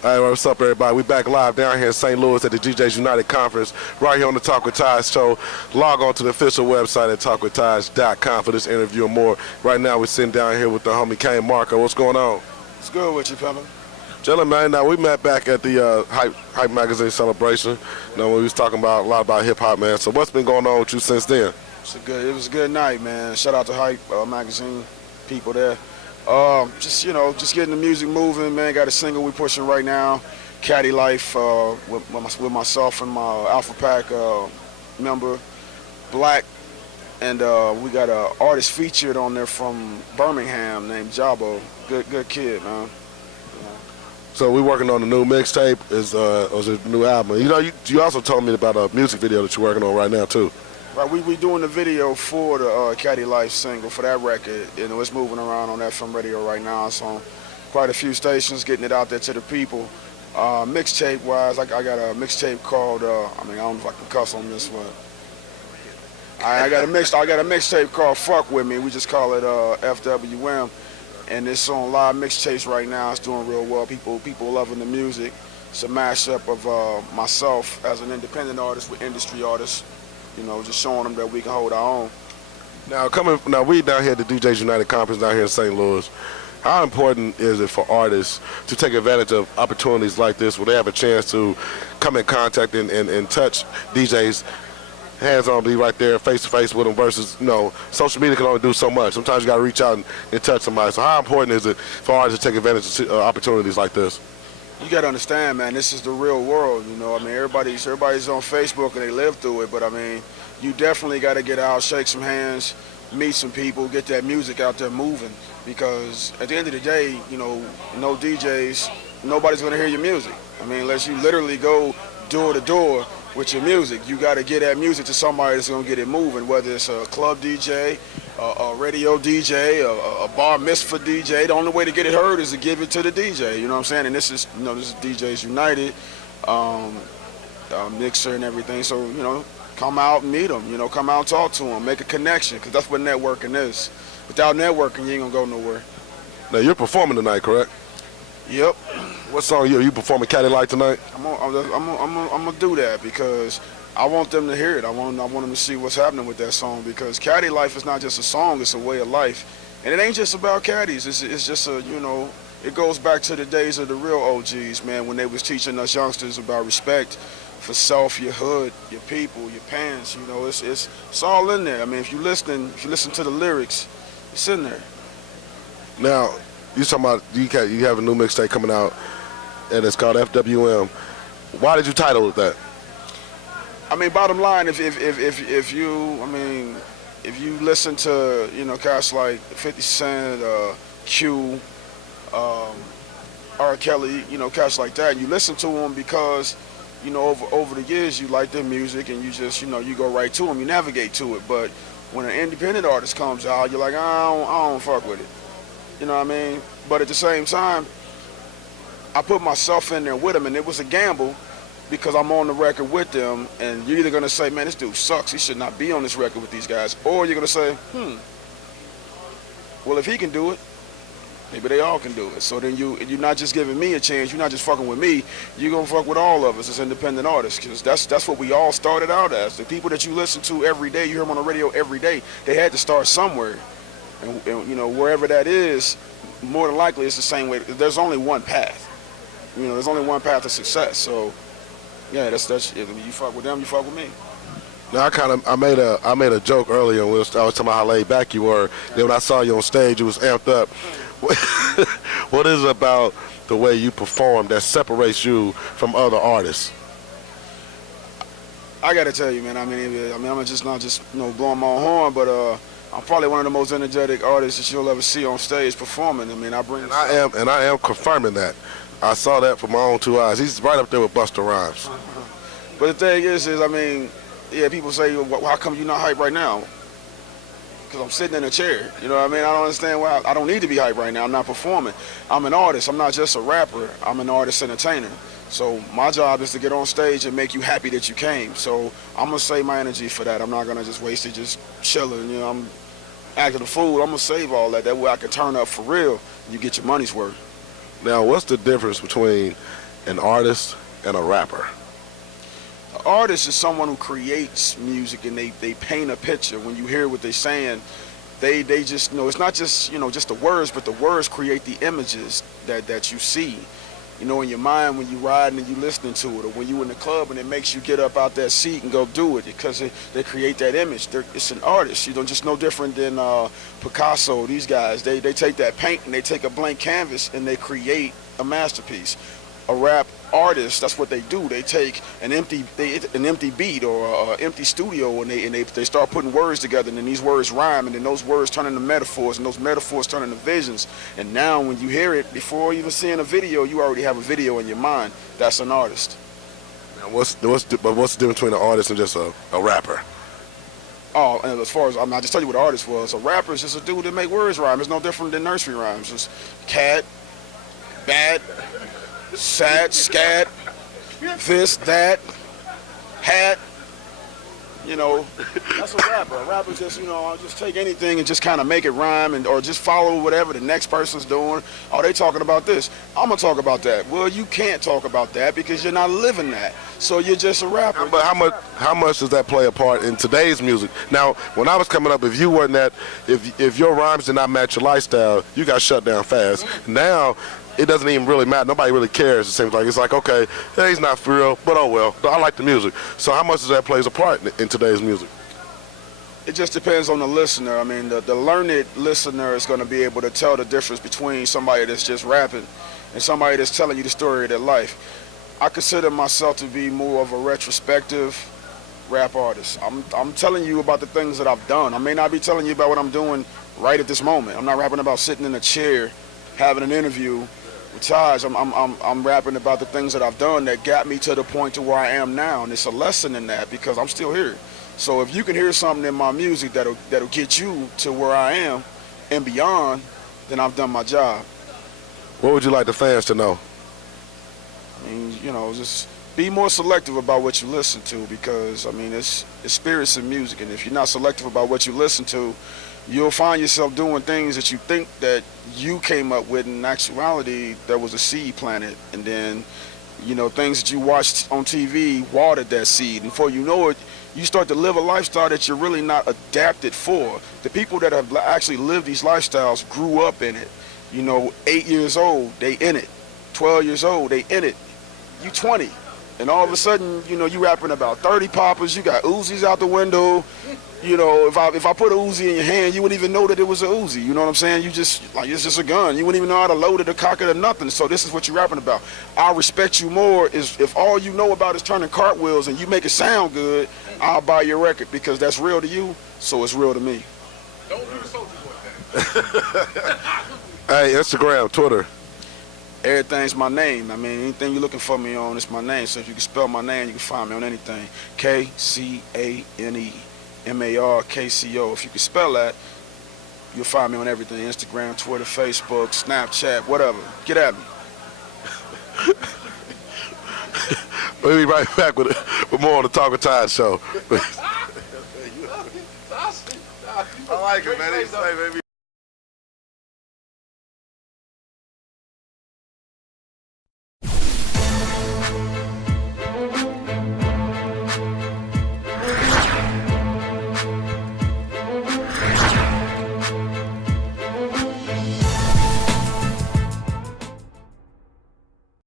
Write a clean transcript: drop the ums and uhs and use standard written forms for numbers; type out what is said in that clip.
Hey, what's up, everybody? We back live down here in St. Louis at the DJs United Conference, right here on the Talk with Taj show. Log on to the official website at talkwithtaj.com for this interview and more. Right now, we're sitting down here with the homie Kcane Markco. What's going on? It's good with you, fella. Chillin', man. Now, we met back at the Hype Magazine celebration. You know, when we was talking about a lot about hip-hop, man. So what's been going on with you since then? It was a good night, man. Shout out to Hype Magazine people there. Just getting the music moving, man. Got a single we pushing right now, Caddy Life, with myself and my Alpha Pack member, Black, and we got an artist featured on there from Birmingham named Jabo. Good kid, man. So we working on a new mixtape, is a new album. You know, you also told me about a music video that you're working on right now too. Right, we doing the video for the Caddy Life single for that record. You know, it's moving around on FM radio right now. It's on quite a few stations, getting it out there to the people. Mixtape wise, I got a mixtape called I don't know if I can cuss on this one. I got a mixtape called Fuck With Me. We just call it FWM, and it's on live mixtapes right now. It's doing real well. People loving the music. It's a mashup of myself as an independent artist with industry artists. You know, just showing them that we can hold our own. Now we down here at the DJs United Conference down here in St. Louis. How important is it for artists to take advantage of opportunities like this where they have a chance to come in contact and touch DJs hands-on, be right there face-to-face with them versus, you know, social media can only do so much. Sometimes you got to reach out and touch somebody. So how important is it for artists to take advantage of opportunities like this? You got to understand, man, this is the real world, you know. I mean, everybody's on Facebook and they live through it, but I mean, you definitely got to get out, shake some hands, meet some people, get that music out there moving, because at the end of the day, you know, no DJs, nobody's going to hear your music. I mean, unless you literally go door to door with your music, you got to get that music to somebody that's going to get it moving, whether it's a club DJ, a radio DJ, a bar mitzvah DJ. The only way to get it heard is to give it to the DJ, you know what I'm saying? And this is DJs United, mixer and everything. So, you know, come out and meet them, you know, come out and talk to them, make a connection, because that's what networking is. Without networking, you ain't going to go nowhere. Now, you're performing tonight, correct? Yep. What song are you performing Caddy Life tonight? I'm gonna do that because I want them to hear it. I want them to see what's happening with that song, because Caddy Life is not just a song, it's a way of life. And it ain't just about caddies. It's just a, you know, it goes back to the days of the real OGs, man, when they was teaching us youngsters about respect for self, your hood, your people, your parents. You know, it's all in there. I mean, if you listen to the lyrics, it's in there. Now, you talking about you have a new mixtape coming out, and it's called FWM. Why did you title it that? I mean, bottom line, if you listen to, you know, cats like 50 Cent, Q, R. Kelly, you know, cats like that, you listen to them because, you know, over the years you like their music and you just, you know, you go right to them, you navigate to it. But when an independent artist comes out, you're like, I don't fuck with it. You know what I mean? But at the same time, I put myself in there with them, and it was a gamble because I'm on the record with them, and you're either going to say, man, this dude sucks, he should not be on this record with these guys, or you're going to say, well, if he can do it, maybe they all can do it. So then you're not just giving me a chance, you're not just fucking with me, you're going to fuck with all of us as independent artists, because that's what we all started out as. The people that you listen to every day, you hear them on the radio every day, they had to start somewhere. And you know, wherever that is, more than likely it's the same way. There's only one path. You know, there's only one path to success. So, yeah, that's if you fuck with them, you fuck with me. Now I made a joke earlier. I was talking about how laid back you were. Then when I saw you on stage, you was amped up. What is it about the way you perform that separates you from other artists? I gotta tell you, man. I mean, I'm just not just, you know, blowing my own horn, but I'm probably one of the most energetic artists that you'll ever see on stage performing. I mean, I am confirming that. I saw that with my own two eyes. He's right up there with Busta Rhymes. But the thing is, I mean, yeah, people say, well, how come you're not hype right now? Because I'm sitting in a chair. You know what I mean? I don't understand why. I don't need to be hype right now. I'm not performing. I'm an artist. I'm not just a rapper. I'm an artist entertainer. So my job is to get on stage and make you happy that you came. So I'm going to save my energy for that. I'm not going to just waste it just chilling. You know, I'm acting a fool. I'm going to save all that. That way I can turn up for real and you get your money's worth. Now, what's the difference between an artist and a rapper? An artist is someone who creates music and they paint a picture. When you hear what they're saying, they just, it's not just, just the words, but the words create the images that you see, in your mind when you riding and you listening to it, or when you in the club and it makes you get up out that seat and go do it because they create that image. It's an artist, just no different than Picasso. These guys, they take that paint and they take a blank canvas and they create a masterpiece. A rap artist, that's what they do. They take an empty beat or an empty studio and they start putting words together, and then these words rhyme, and then those words turn into metaphors, and those metaphors turn into visions. And now when you hear it, before even seeing a video, you already have a video in your mind. That's an artist. Now what's the difference between an artist and just a rapper? Oh, and as far as, I just tell you what an artist was. A rapper is just a dude that make words rhyme. It's no different than nursery rhymes. Just cat, bad, sad, scat, this, that, hat, that's a rapper. A rapper's just, just take anything and just kind of make it rhyme, or just follow whatever the next person's doing. Oh, they talking about this, I'm gonna talk about that. Well, you can't talk about that because you're not living that, so you're just a rapper. But how much does that play a part in today's music? Now, when I was coming up, if you weren't that, if your rhymes did not match your lifestyle, you got shut down fast. Now, it doesn't even really matter. Nobody really cares. It seems like it's like, okay, yeah, he's not for real, but oh well. I like the music. So how much does that plays a part in today's music? It just depends on the listener. I mean, the learned listener is going to be able to tell the difference between somebody that's just rapping and somebody that's telling you the story of their life. I consider myself to be more of a retrospective rap artist. I'm telling you about the things that I've done. I may not be telling you about what I'm doing right at this moment. I'm not rapping about sitting in a chair having an interview with Taj. I'm rapping about the things that I've done that got me to the point to where I am now, and it's a lesson in that because I'm still here. So if you can hear something in my music that'll get you to where I am and beyond, then I've done my job. What would you like the fans to know? I mean, just be more selective about what you listen to, because I mean it's spirits in music, and if you're not selective about what you listen to, you'll find yourself doing things that you think that you came up with. In actuality, there was a seed planted, and then things that you watched on TV watered that seed, and before you know it, you start to live a lifestyle that you're really not adapted for. The people that have actually lived these lifestyles grew up in it. 8 years old, they in it. 12 years old, they in it. You 20, and all of a sudden, you rapping about 30 poppers. You got Uzis out the window. If I put a Uzi in your hand, you wouldn't even know that it was a Uzi. You know what I'm saying? You just, it's just a gun. You wouldn't even know how to load it or cock it or nothing. So this is what you're rapping about. I'll respect you more if all you know about is turning cartwheels and you make it sound good. I'll buy your record because that's real to you, so it's real to me. Don't do the soldier boy thing. Hey, Instagram, Twitter. Everything's my name. I mean, anything you're looking for me on, it's my name. So if you can spell my name, you can find me on anything. Kcane Markco. If you can spell that, you'll find me on everything. Instagram, Twitter, Facebook, Snapchat, whatever. Get at me. We'll be right back with more on the Talk of Tide show. I like it, man.